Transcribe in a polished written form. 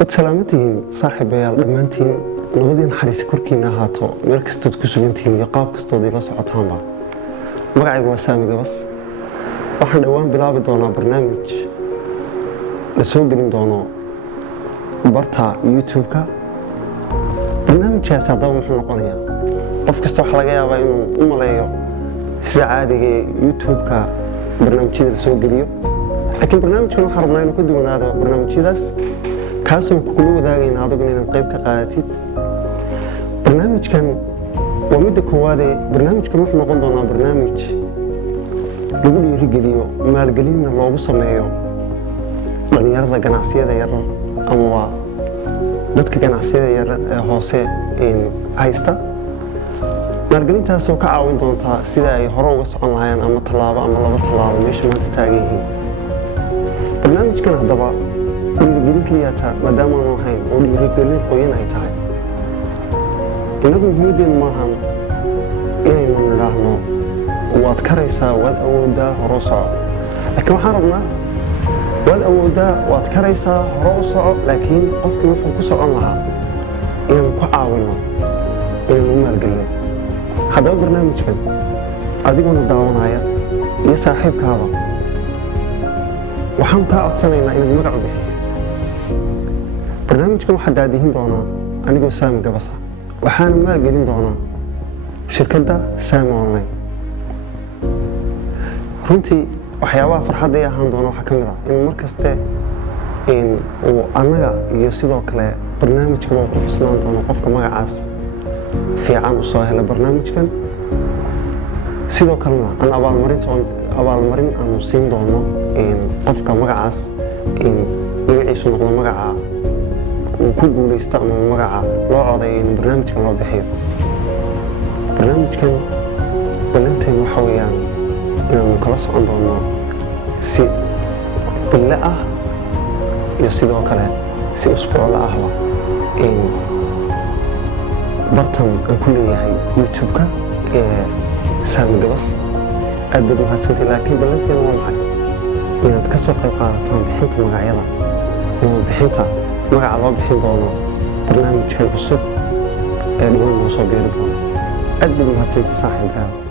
وتسلامتين صاحب يا دمانتين نبدين حريص كركينا هاتو meel kastood ku sugantiin iyo qaab kastood ila socotaanba magacaygu waa Saami Gabas waxaan dhawaan bilaabi doonaa barnaamij la soo gelin doono barta YouTube-ka barnaamijkaas hadaba wuxuu noqonayaa qof kasta waxa laga yaabaa inuu u maleeyo sida caadiga YouTube-ka barnaamijyada la soo geliyo laakiin barnaamijkan waxaan rabnaa inuu ka duwanaado barnaamijyadaas kaasoo kula wadaagayna adigu inaad qayb ka qaadatid barnaamijkan waa mid koowaad barnaamijkan wuxuu noqon doonaa barnaamij lagu dhiirigeliyo maalgelinna loogu sameeyo dhalinyarada ganacsiyada yar ama dadka ganacsiyada yar ee hoose haysta maalgelintaasoo ka caawin doonta sida ay hore uga socon lahaayeen ama tallaabo ama laba tallaabo meesha maanta taagan yihiin barnaamijkan haddaba dhiirigelin keliyaata maadaama aanu ahayn oo dhiirigelin qoyan ay tahay inagu muhiimadeen maahan inaynu nidhaahno waad karaysaa waad awoodaa hore u soco laakiin waxaan rabnaa waad awoodaa waad karaysaa hore u soco laakiin qofkii wuxuu ku socon lahaa inaynu ku caawino inaynu u maalgelino haddaba barnaamijkan adigoona daawanaya iyo saaxiibkaaba waxaan kaa codsanaynaa inaad magac u bixisid barnaamijkan waxaa daadihin doonaa anigoo Saami Gabasa waxaana maalgelin doonaa shirkadda Saami Online runtii waxyaabaha farxadda ay ahaan doona waxaa ka mid ah in markaste uu annaga iyo sidoo kale barnaamijkan oo ku xusnaan doono qofka magacaas fiican u soo hela barnaamijkan sidoo kalena aan abaalmarin aanu siin doono qofka magacaas magaciisu noqdo magaca uu ku guulaysto ama magaca loo codeeyo in barnaamijkan loo bixiyo barnaamijkan balanteen waxa weeyaan inaanu kala socon doono si bille ah iyo sidoo kale si usbuucla ahba bartan aan ku leeyahay YouTube-ka ee Saami Gabas aad baad u hadsantay laakiin balanteen waa maxay inaad ka soo qayb qaadataan bixinta magacyada ama bixinta magaca loo bixin doono barnaamijkan cusub ee dhawaan loo soo beeri doono aad baad u hadsantay saaxiibkaaga